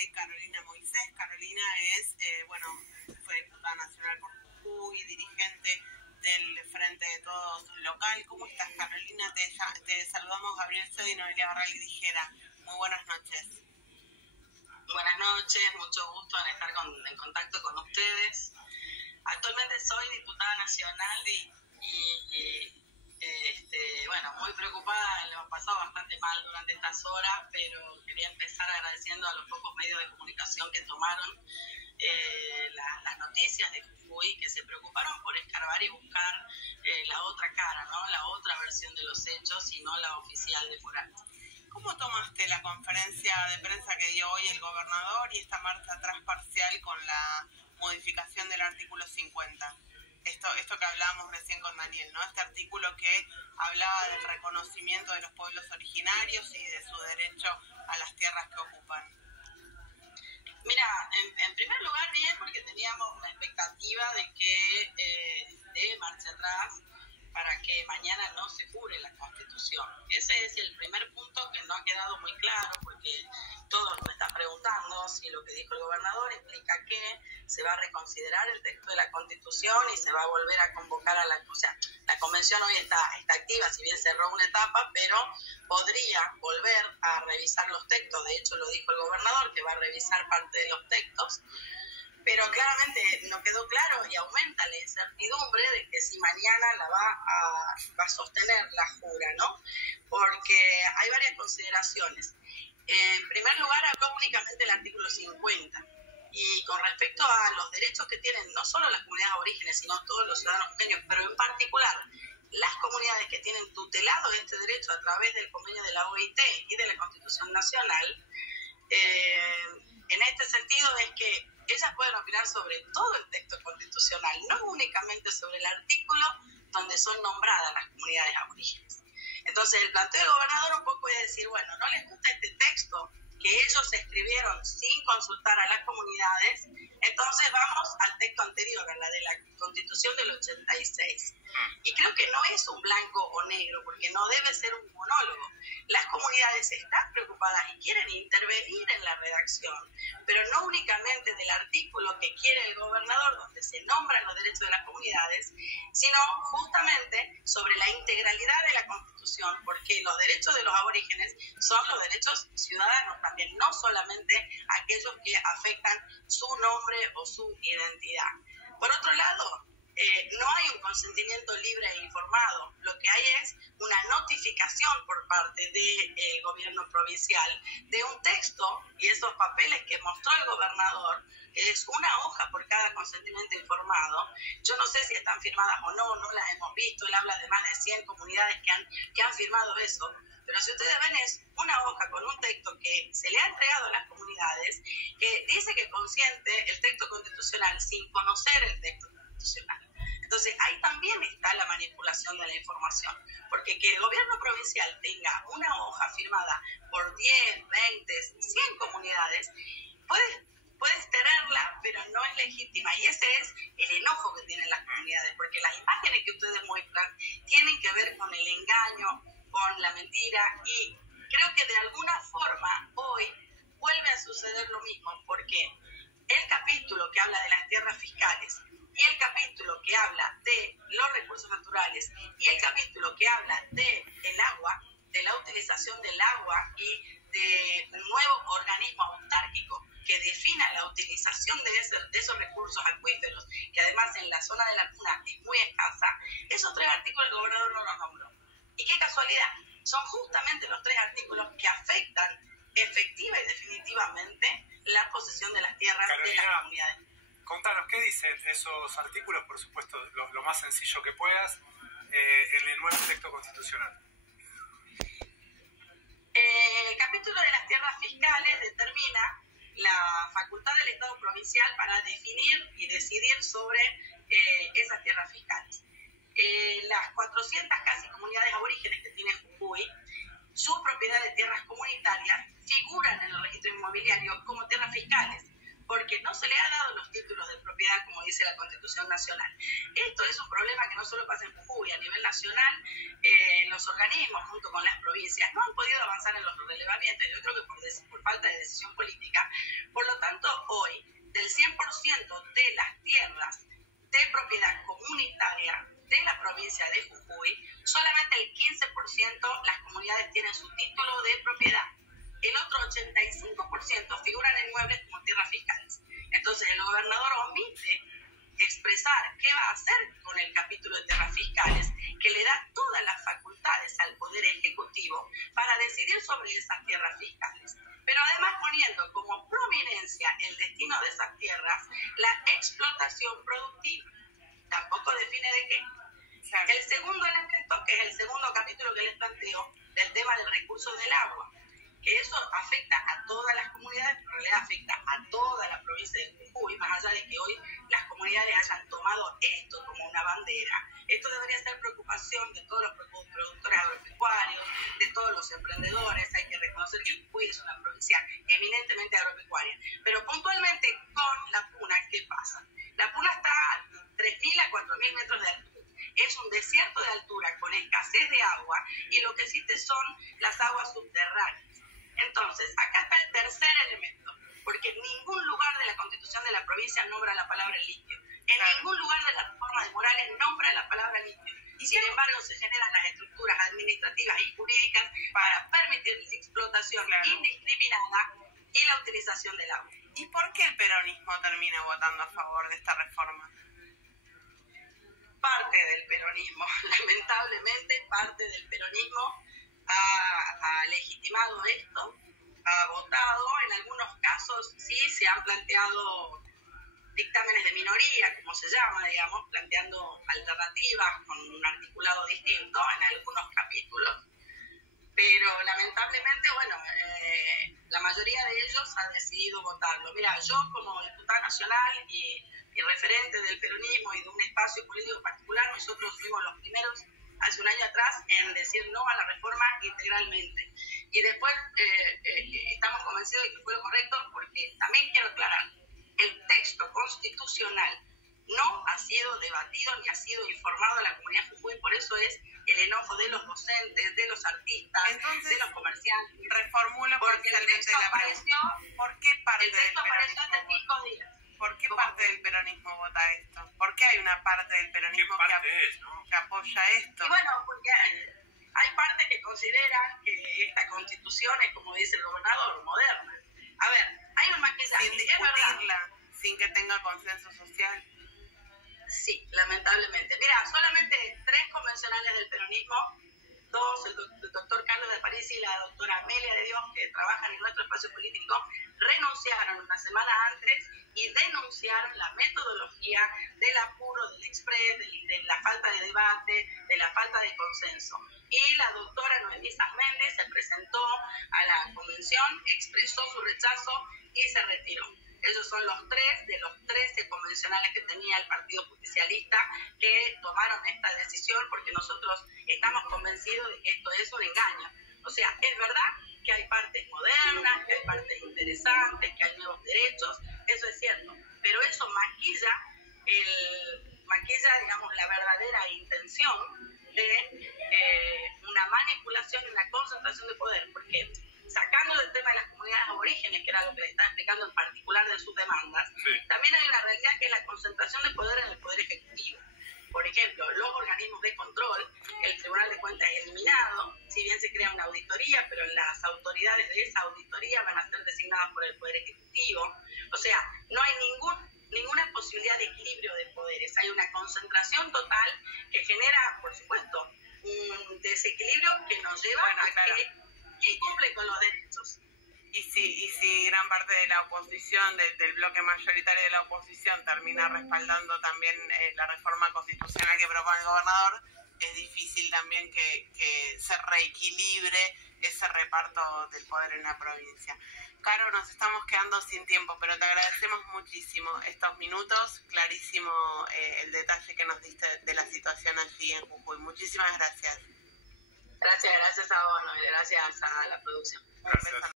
de Carolina Moisés. Carolina es, fue diputada nacional por Jujuy, dirigente del Frente de Todos local. ¿Cómo estás, Carolina? Te saludamos Gabriel Soy y Noelia Barral Dijera. Muy buenas noches. Buenas noches, mucho gusto en estar en contacto con ustedes. Actualmente soy diputada nacional y muy preocupada, lo hemos pasado bastante mal durante estas horas, pero quería empezar agradeciendo a los pocos medios de comunicación que tomaron las noticias de Jujuy, que se preocuparon por escarbar y buscar la otra cara, ¿no? La otra versión de los hechos y no la oficial de Foral. ¿Cómo tomaste la conferencia de prensa que dio hoy el gobernador y esta marcha atrás parcial con la modificación del artículo 50? Esto que hablábamos recién con Daniel, ¿no? Este artículo que hablaba del reconocimiento de los pueblos originarios y de su derecho a las tierras que ocupan. Mira, en primer lugar bien, porque teníamos una expectativa de que de marcha atrás para que mañana no se jure la Constitución. Ese es el primer punto que no ha quedado muy claro, porque todos me están preguntando si lo que dijo el gobernador implica que se va a reconsiderar el texto de la Constitución y se va a volver a convocar a la convención hoy está activa, si bien cerró una etapa, pero podría volver a revisar los textos. De hecho, lo dijo el gobernador, que va a revisar parte de los textos. Pero claramente no quedó claro y aumenta la incertidumbre de que si mañana la va a sostener la jura, ¿no? Porque hay varias consideraciones. En primer lugar, habló únicamente el artículo 50. Y con respecto a los derechos que tienen no solo las comunidades aborígenes, sino todos los ciudadanos jujeños, pero en particular las comunidades que tienen tutelado este derecho a través del convenio de la OIT y de la Constitución Nacional, en este sentido es que ellas pueden opinar sobre todo el texto constitucional, no únicamente sobre el artículo donde son nombradas las comunidades aborígenes. Entonces, el planteo del gobernador un poco es decir, bueno, no les gusta este texto que ellos escribieron sin consultar a las comunidades, entonces vamos al texto anterior, a la de la Constitución del 86. Y creo que no es un blanco o negro, porque no debe ser un monólogo. Las comunidades están preocupadas y quieren intervenir en la redacción, pero no únicamente del artículo que quiere el gobernador, donde se nombran los derechos de las comunidades, sino justamente sobre la integralidad de la Constitución, porque los derechos de los aborígenes son los derechos ciudadanos también, no solamente aquellos que afectan su nombre o su identidad. Por otro lado, no hay un consentimiento libre e informado. Lo que hay es una notificación por parte del gobierno provincial de un texto y esos papeles que mostró el gobernador, que es una hoja por cada consentimiento informado. Yo no sé si están firmadas o no, no las hemos visto. Él habla de más de 100 comunidades que han firmado eso. Pero si ustedes ven, es una hoja con un texto que se le ha entregado a las comunidades, que dice que consiente el texto constitucional sin conocer el texto constitucional. Entonces, ahí también está la manipulación de la información, porque que el gobierno provincial tenga una hoja firmada por 10, 20, 100 comunidades, puedes tenerla, pero no es legítima. Y ese es el enojo que tienen las comunidades, porque las imágenes que ustedes muestran tienen que ver con el engaño, con la mentira, y creo que de alguna forma hoy vuelve a suceder lo mismo, porque el capítulo que habla de las tierras fiscales y el capítulo que habla de los recursos naturales y el capítulo que habla de el agua, de la utilización del agua y de un nuevo organismo autárquico que defina la utilización de esos recursos acuíferos, que además en la zona de la Puna es muy escasa, esos 3 artículos el gobernador no los nombró. Y qué casualidad, son justamente los 3 artículos que afectan efectiva y definitivamente la posesión de las tierras, Carolina, de las comunidades. Contanos, ¿qué dicen esos artículos? Por supuesto, lo más sencillo que puedas, en el nuevo texto constitucional. El capítulo de las tierras fiscales determina la facultad del Estado provincial para definir y decidir sobre esas tierras fiscales. Las 400 casi comunidades aborígenes que tiene Jujuy, su propiedad de tierras comunitarias figuran en el registro inmobiliario como tierras fiscales. porque no se le ha dado los títulos de propiedad como dice la Constitución Nacional. Esto es un problema que no solo pasa en Jujuy, a nivel nacional, los organismos junto con las provincias no han podido avanzar en los relevamientos, yo creo que por falta de decisión política. Por lo tanto, hoy, del 100% de las tierras de propiedad comunitaria de la provincia de Jujuy, solamente el 15% las comunidades tienen su título de propiedad. El otro 85% figuran en inmuebles como tierras fiscales. Entonces el gobernador omite expresar qué va a hacer con el capítulo de tierras fiscales, que le da todas las facultades al Poder Ejecutivo para decidir sobre esas tierras fiscales. Pero además poniendo como prominencia el destino de esas tierras la explotación productiva. Tampoco define de qué. El segundo elemento, que es el segundo capítulo que les planteo, del tema del recurso del agua, que eso afecta a todas las comunidades, pero en realidad afecta a toda la provincia de Jujuy, más allá de que hoy las comunidades hayan tomado esto como una bandera. Esto debería ser preocupación de todos los productores agropecuarios, de todos los emprendedores. Hay que reconocer que Jujuy es una provincia eminentemente agropecuaria. Pero puntualmente con la Puna, ¿qué pasa? La Puna está a 3.000 a 4.000 metros de altura. Es un desierto de altura con escasez de agua y lo que existe son las aguas subterráneas. Entonces, acá está el tercer elemento, porque en ningún lugar de la Constitución de la provincia nombra la palabra litio. En ningún lugar de la reforma de Morales nombra la palabra litio. Y sin embargo, se generan las estructuras administrativas y jurídicas para permitir la explotación indiscriminada y la utilización del agua. ¿Y por qué el peronismo termina votando a favor de esta reforma? Parte del peronismo, lamentablemente parte del peronismo ha legitimado esto, ha votado, en algunos casos sí se han planteado dictámenes de minoría, como se llama, digamos, planteando alternativas con un articulado distinto en algunos capítulos, pero lamentablemente, bueno, la mayoría de ellos ha decidido votarlo. Mira, yo como diputada nacional y referente del peronismo y de un espacio político particular, nosotros fuimos los primeros hace un año atrás en decir no a la reforma integralmente. Y después estamos convencidos de que fue lo correcto, porque también quiero aclarar, el texto constitucional no ha sido debatido ni ha sido informado a la comunidad Jujuy, por eso es el enojo de los docentes, de los artistas, entonces, de los comerciantes. Reformulo parcialmente la pregunta. ¿Por qué parte el texto apareció hace 5 días. ¿Por qué parte del peronismo vota esto? ¿Por qué hay una parte del peronismo que apoya esto? Y bueno, porque hay partes que consideran que esta constitución es, como dice el gobernador, moderna. A ver, hay un maquillaje. Sin discutirla, sin que tenga consenso social. Sí, lamentablemente. Mira, solamente 3 convencionales del peronismo, 2, el doctor Carlos de París y la doctora Amelia de Dios, que trabajan en nuestro espacio político, renunciaron una semana antes y denunciaron la metodología del apuro, del express, de la falta de debate, de la falta de consenso. Y la doctora Noemí Méndez se presentó a la convención, expresó su rechazo y se retiró. Esos son los 3 de los 13 convencionales que tenía el Partido Justicialista que tomaron esta decisión, porque nosotros estamos convencidos de que esto es un engaño. O sea, es verdad que hay partes modernas, que hay partes interesantes, que hay nuevos derechos, eso es cierto, pero eso maquilla, digamos, la verdadera intención de una manipulación y una concentración de poder, porque sacando del tema de las comunidades aborígenes, que era lo que le estaba explicando en particular de sus demandas, también hay una realidad que es la concentración de poder en el Poder Ejecutivo. Por ejemplo, los organismos de control, el Tribunal de Cuentas es eliminado, si bien se crea una auditoría, pero las autoridades de esa auditoría van a ser designadas por el Poder Ejecutivo. O sea, no hay ninguna posibilidad de equilibrio de poderes. Hay una concentración total que genera, por supuesto, un desequilibrio que nos lleva a que incumple con los derechos. Y si gran parte de la oposición, del bloque mayoritario de la oposición, termina respaldando también la reforma constitucional que propone el gobernador, es difícil también que se reequilibre ese reparto del poder en la provincia. Caro, nos estamos quedando sin tiempo, pero te agradecemos muchísimo estos minutos, clarísimo el detalle que nos diste de la situación allí en Jujuy. Muchísimas gracias. Gracias a vos, ¿no? Y gracias a la producción. Gracias.